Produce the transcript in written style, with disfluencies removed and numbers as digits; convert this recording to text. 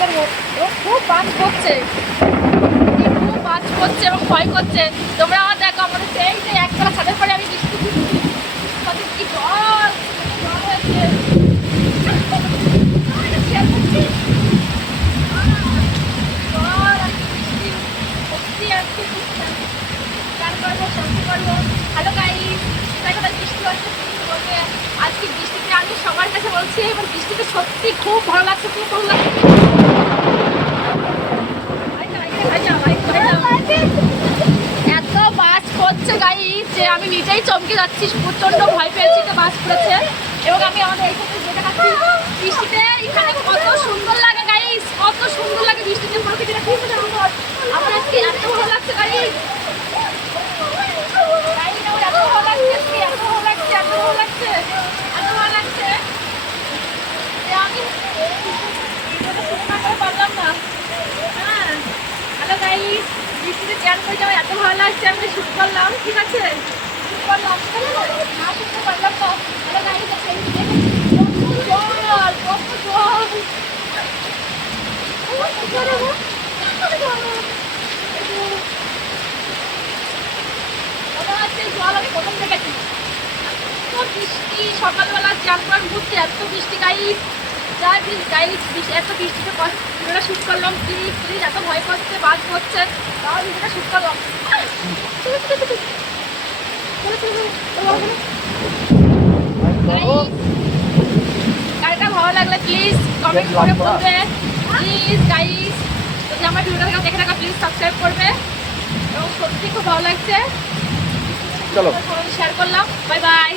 করব। এবং খুব বাজ পড়ছে, খুব বাজ পড়ছে এবং ভয় করছে। তোমরা আমার দেখো, আমাদের সেই যে একতলা ছাদের পরে আমি বৃষ্টি দিচ্ছি, তাদের কি জল জল হয়েছে। হ্যালো গাইস, বৃষ্টি হচ্ছে, বলবে আজকে বৃষ্টিতে আমি সবার কাছে বলছি, এবার বৃষ্টিতে সত্যি খুব ভালো লাগছে, খুব ভালো লাগছে। এত বাজ পড়ছে গাইস যে আমি নিজেই চমকে যাচ্ছি, প্রচন্ড ভয় পেয়েছি যে বাজ পড়েছে। এবং আমি আমাদের এইখানে যে দেখাচ্ছি বৃষ্টিতে, এখানে কত সুন্দর লাগে গাইস, কত সুন্দর লাগে বৃষ্টিতে, প্রকৃতিটা খুব সুন্দর। আমার আজকে এত ভালো লাগছে গাইস, এত ভালো লাগছে, এত ভালো লাগছে, এত ভালো লাগছে, এত ভালো লাগছে যে আমি ভিডিওটা শুরু না করে পারলাম না। হ্যাঁ, হ্যালো গাইস, বৃষ্টিতে চ্যান করে যাওয়া এত ভালো লাগছে, আমি শুট করলাম, ঠিক আছে, শুট করলাম, না শুটতে পারলাম না। হ্যালো গাইস, জল, কত জল, জল আমি প্রথম দেখেছি। এত বৃষ্টি, সকালবেলা চান করার মুহূর্তে এত বৃষ্টি গাইস, যাই প্লিজ গাইস, এত বৃষ্টিতে ভিডিওটা শুট করলাম, প্লিজ প্লিজ, এত ভয় করছে, বাজ পড়ছে, তাও ভিডিওটা শুট করলাম। গাড়িটা ভালো লাগলে প্লিজ কমেন্ট করে বলবে, প্লিজ গাইস, যদি আমার ভিডিওটা দেখে থাকা প্লিজ সাবস্ক্রাইব করবে। এবং সত্যি খুব ভালো লাগছে, চলো শেয়ার করলাম, বাই বাই।